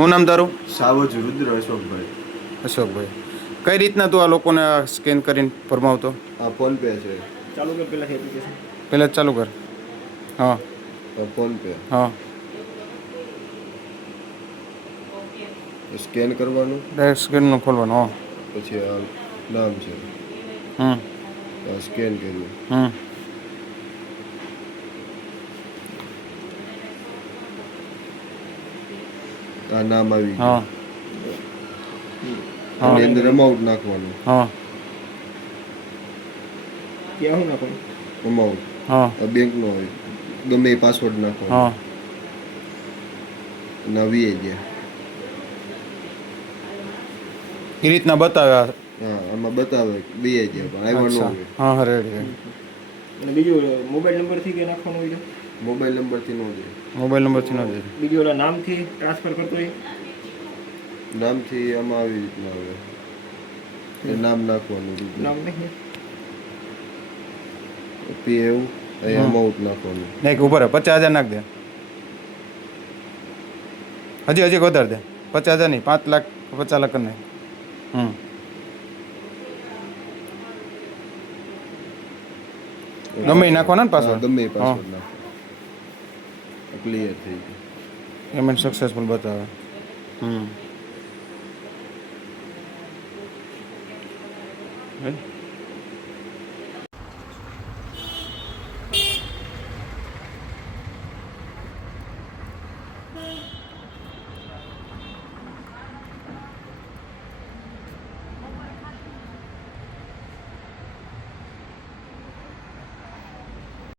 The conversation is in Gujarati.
શું નામ તારું? સાવજ રુદ્ર અશોકભાઈ. અશોકભાઈ. કઈ રીતના તું આ લોકોને સ્કેન કરીને ફરમાવતો? આ ફોન પે છે. ચાલુ કર પહેલાં એપ્લિકેશન. પહેલાં જ ચાલુ કર. હા ફોન પે હા. સ્કેન કરવાનું, ડાયરેક્ટ સ્કેનનું ખોલવાનું. હા. પછી આ નામ છે, હમ સ્કેન કર્યું. હમ આ નામ આવી હા ગયું. હા આની અંદર અમાઉન્ટ નાખવાનું. હા ક્યાં હું નાખું? અમાઉન્ટ હા બેંકનો હોય, ગમે એ પાસવર્ડ નાખવાનો. હા. નવી ગયા. એ રીતના બતાવ્યા. હા, આમાં બતાવે બે ગયા પણ આવ્યા ન અચ્છા. હોય. હા હા રેડી. અને બીજું મોબાઈલ નંબરથી કે નાખવાનું હોય? મોબાઈલ નંબરથી ન જાય. મોબાઈલ નંબરથી ન જાય. બીજું ઓલા નામથી ટ્રાન્સફર કરતો હોય? નામથી આમાં આવી રીતના આવે, એ નામ નાખવાનું. નામ નહીં પી એવું અહીં અમાઉન્ટ નાખવાનું. નહીં ઉપર 50,000 નાખ દે. હજી વધારે દે. 50,000 નહીં, 5 લાખ 50 લાખ કરી નાખ. ગમે એ નાખવાના ને પાસવર્ડ? ગમે એ પાસવર્ડ નાખો. ક્લિયર થઈ ગયું. પેમેન્ટ સક્સેસફુલ બતાવે. હમ